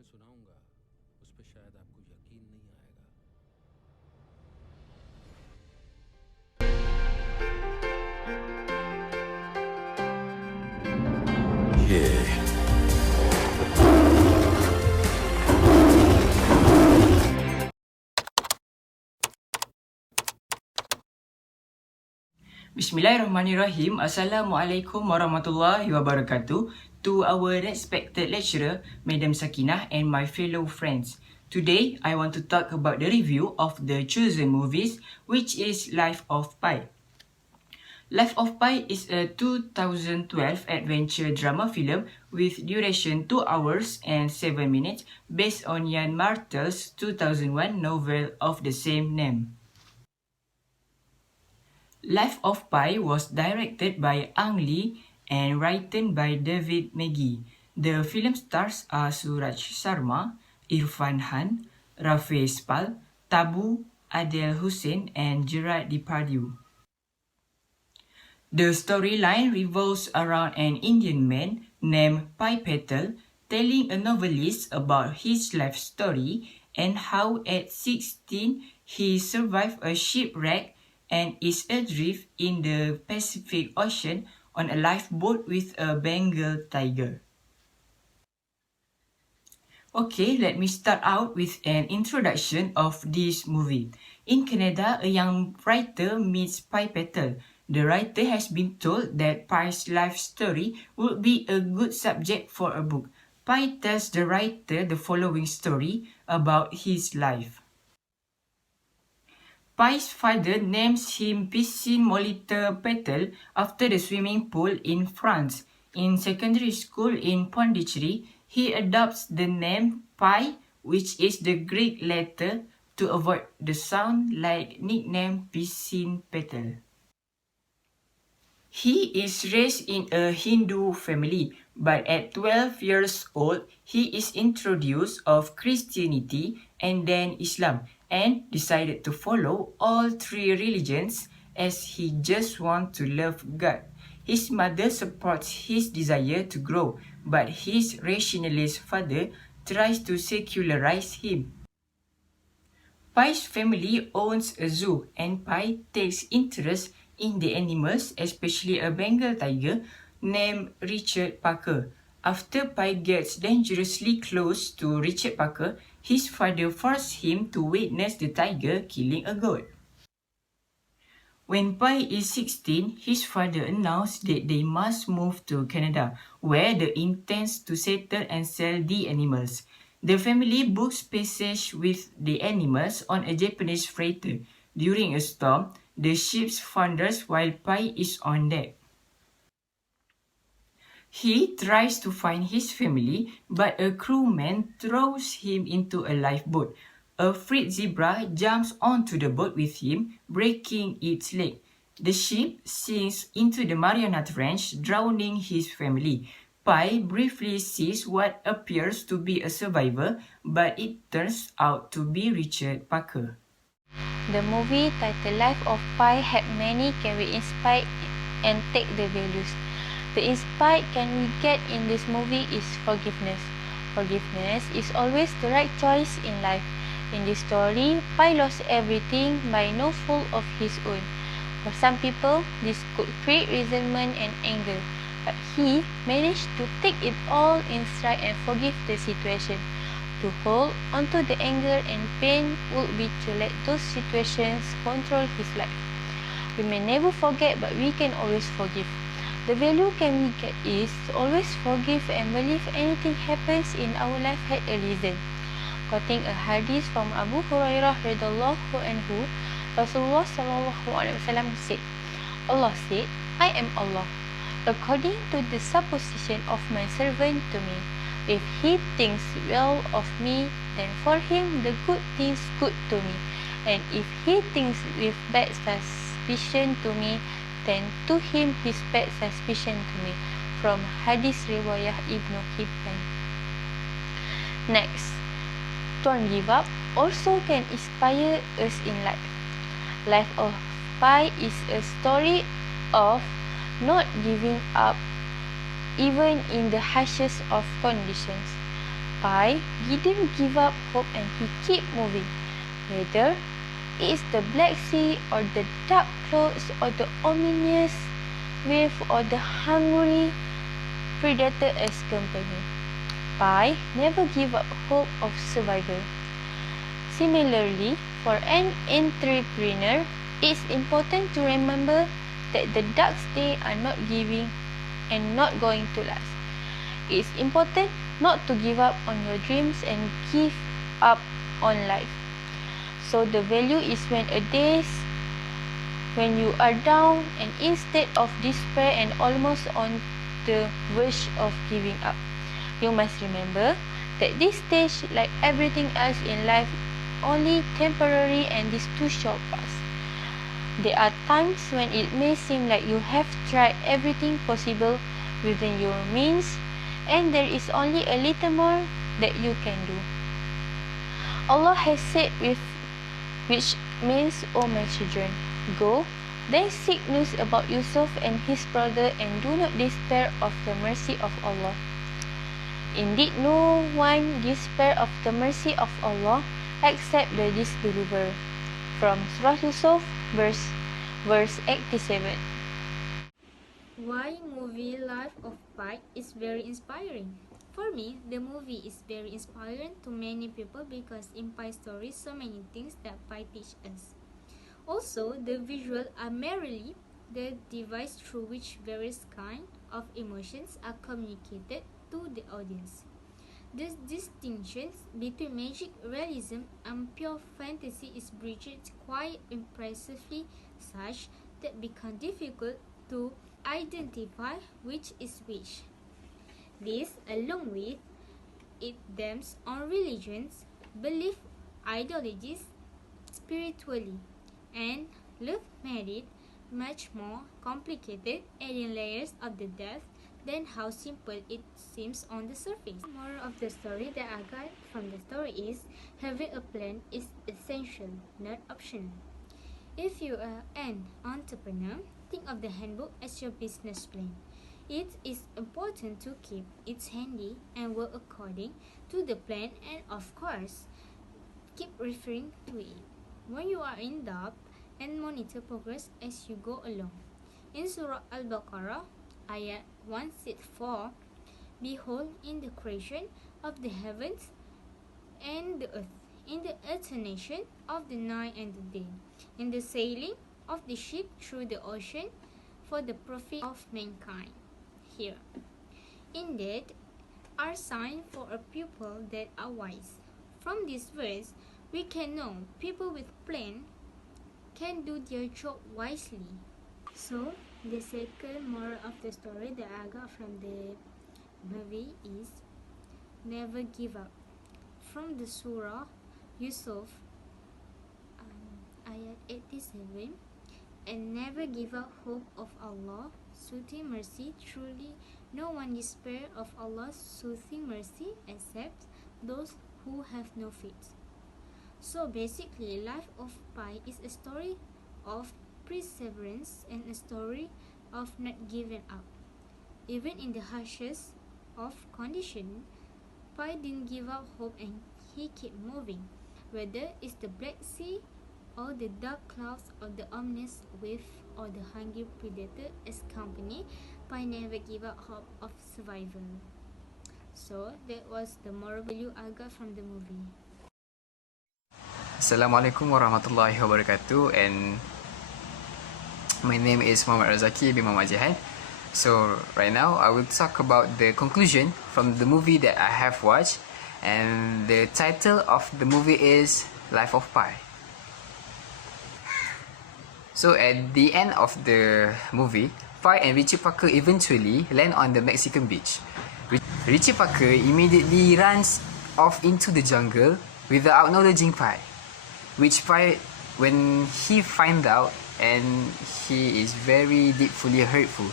मैं सुनाऊंगा उस पर शायद आपको यकीन नहीं आएगा। Yeah. Bismillahirrahmanirrahim. Assalamualaikum warahmatullahi wabarakatuh. To our respected lecturer, Madam Sakinah, and my fellow friends. Today, I want to talk about the review of the chosen movies, which is Life of Pi. Life of Pi is a 2012 adventure drama film with duration 2 hours and 7 minutes based on Jan Martel's 2001 novel of the same name. Life of Pi was directed by Ang Lee and written by David Magee. The film stars are Suraj Sharma, Irfan Khan, Rafe Spall, Tabu, Adele Hussein, and Gerard Depardieu. The storyline revolves around an Indian man named Pi Patel telling a novelist about his life story and how at 16 he survived a shipwreck and is adrift in the Pacific Ocean on a lifeboat with a Bengal tiger. Okay, let me start out with an introduction of this movie. In Canada, a young writer meets Pi Patel. The writer has been told that Pi's life story would be a good subject for a book. Pi tells the writer the following story about his life. Pi's father names him Piscine Molitor Patel after the swimming pool in France. In secondary school in Pondicherry, he adopts the name Pi, which is the Greek letter, to avoid the sound like nickname Piscine Patel. He is raised in a Hindu family, but at 12 years old, he is introduced of Christianity and then Islam, and decided to follow all three religions as he just wants to love God. His mother supports his desire to grow, but his rationalist father tries to secularize him. Pi's family owns a zoo, and Pi takes interest in the animals, especially a Bengal tiger named Richard Parker. After Pi gets dangerously close to Richard Parker, his father forces him to witness the tiger killing a goat. When Pi is 16, his father announced that they must move to Canada, where they intends to settle and sell the animals. The family books passage with the animals on a Japanese freighter. During a storm, the ship founders while Pi is on deck. He tries to find his family, but a crewman throws him into a lifeboat. A freed zebra jumps onto the boat with him, breaking its leg. The ship sinks into the Mariana Trench, drowning his family. Pi briefly sees what appears to be a survivor, but it turns out to be Richard Parker. The movie titled Life of Pi had many can be inspired and take the values. The inspired can we get in this movie is forgiveness. Forgiveness is always the right choice in life. In this story, Pi lost everything by no fault of his own. For some people, this could create resentment and anger, but he managed to take it all in stride and forgive the situation. To hold onto the anger and pain would be to let those situations control his life. We may never forget, but we can always forgive. The value can we get is to always forgive and believe anything happens in our life had a reason. Quoting a hadith from Abu Hurairah radhiallahu anhu, Rasulullah sallallahu alaihi wasallam said, Allah said, I am Allah, according to the supposition of my servant to me. If he thinks well of me, then for him the good things good to me. And if he thinks with bad suspicion to me, then to him his bad suspicion to me. From Hadith Riwayah Ibn Hibban. Next, don't give up also can inspire us in life. Life of Pi is a story of not giving up even in the harshest of conditions. Pi didn't give up hope and he kept moving. Whether it is the Black Sea or the dark clouds or the ominous wave or the hungry predator as company, Pi never gave up hope of survival. Similarly, for an entrepreneur, it's important to remember that the dark days are not giving and not going to last. It's important not to give up on your dreams and give up on life. So the value is when you are down and instead of despair and almost on the verge of giving up. You must remember that this stage, like everything else in life, only temporary and this too short pass. There are times when it may seem like you have tried everything possible within your means and there is only a little more that you can do. Allah has said which means, O my children, go, then seek news about Yusuf and his brother and do not despair of the mercy of Allah. Indeed, no one despair of the mercy of Allah except the disbeliever. From Surah Yusuf, verse 87. Why movie Life of Pi is very inspiring? For me, the movie is very inspiring to many people because in Pi story so many things that Pi teach us. Also, the visual are merely the device through which various kind of emotions are communicated to the audience. The distinctions between magic realism and pure fantasy is bridged quite impressively, such that it becomes difficult to identify which is which. This, along with it dams on religions, belief, ideologies, spiritually, and love made it much more complicated, adding layers of the depth than how simple it seems on the surface. Moral of the story that I got from the story is having a plan is essential, not optional. If you are an entrepreneur, think of the handbook as your business plan. It is important to keep it handy and work according to the plan and of course, keep referring to it when you are in doubt and monitor progress as you go along. In Surah Al-Baqarah, Ayat 164, behold in the creation of the heavens and the earth, in the alternation of the night and the day, in the sailing of the ship through the ocean for the profit of mankind. Here, indeed, are signs for a people that are wise. From this verse, we can know people with plan can do their job wisely. So, the second moral of the story that I got from the movie is never give up. From the Surah Yusuf, Ayat 87, and never give up hope of Allah, soothing mercy. Truly, no one despair of Allah's soothing mercy except those who have no faith. So basically, Life of Pi is a story of perseverance and a story of not giving up. Even in the harshest of conditions, Pi didn't give up hope and he kept moving. Whether it's the Black Sea or the dark clouds or the ominous wave or the hungry predator as company, Pi never gave up hope of survival. So that was the moral value I got from the movie. Assalamualaikum warahmatullahi wabarakatuh, and my name is Muhammad Razaki bin Muhammad Jihan. So right now I will talk about the conclusion from the movie that I have watched, and the title of the movie is Life of Pi. So at the end of the movie, Pi and Richie Parker eventually land on the Mexican beach. Richie Parker immediately runs off into the jungle without acknowledging Pi, which Pi, when he finds out, and he is very deeply hurtful.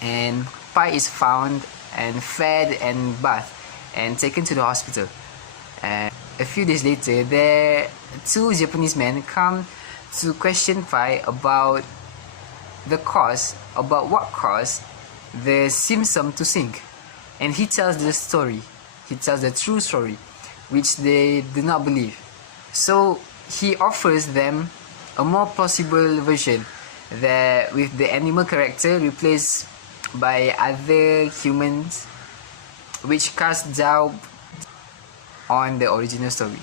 And Pi is found and fed and bathed and taken to the hospital. And a few days later, two Japanese men come to question Pi about what caused the Simpson to sink. and he tells the story. He tells the true story, which they do not believe. So he offers them a more plausible version that with the animal character replaced by other humans, which casts doubt on the original story.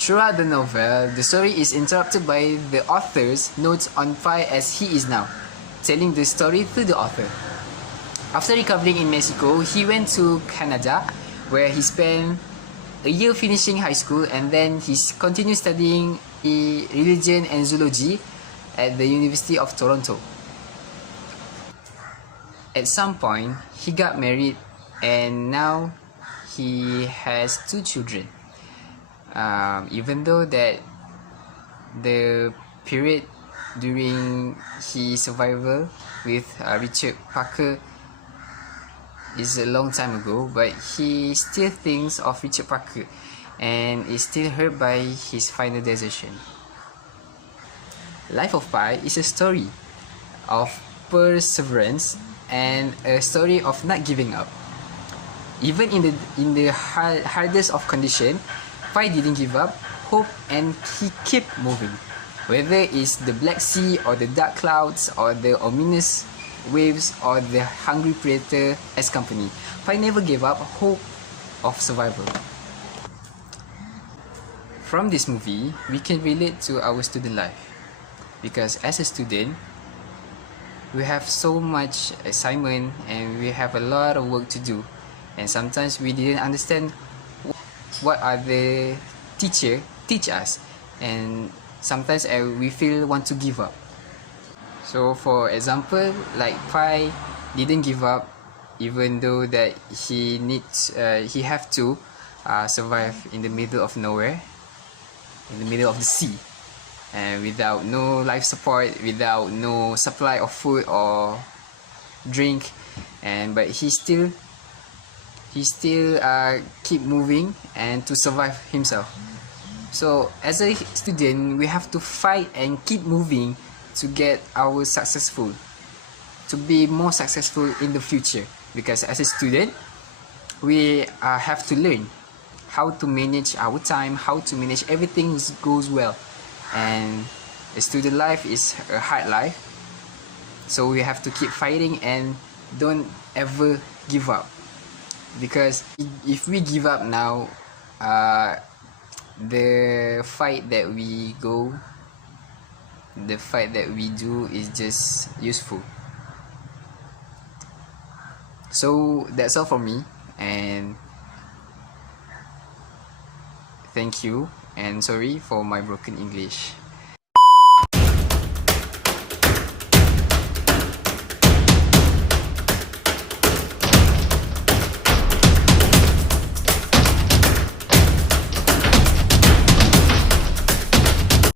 Throughout the novel, the story is interrupted by the author's notes on Pi as he is now, telling the story through the author. After recovering in Mexico, he went to Canada, where he spent a year finishing high school, and then he continued studying religion and zoology at the University of Toronto. At some point, he got married, and now he has 2 children. Even though that the period during his survival with Richard Parker is a long time ago, but he still thinks of Richard Parker and is still hurt by his final decision. Life of Pi is a story of perseverance and a story of not giving up. Even in the hardest of condition, Pi didn't give up hope, and he kept moving. Whether it's the Black Sea or the dark clouds or the ominous waves or the hungry predator as company, Pi never gave up hope of survival. From this movie, we can relate to our student life, because as a student, we have so much assignment and we have a lot of work to do, and sometimes we didn't understand what are the teacher teach us, and sometimes we want to give up. So for example, like Pi didn't give up, even though that he have to survive in the middle of nowhere, in the middle of the sea, and without no life support, without no supply of food or drink, but he still keep moving and to survive himself. So as a student, we have to fight and keep moving to get our successful, to be more successful in the future, because as a student, we have to learn how to manage our time, how to manage everything goes well, and a student life is a hard life, so we have to keep fighting and don't ever give up. Because if we give up now, the fight that we do is just useful. So that's all from me, and thank you, and sorry for my broken English.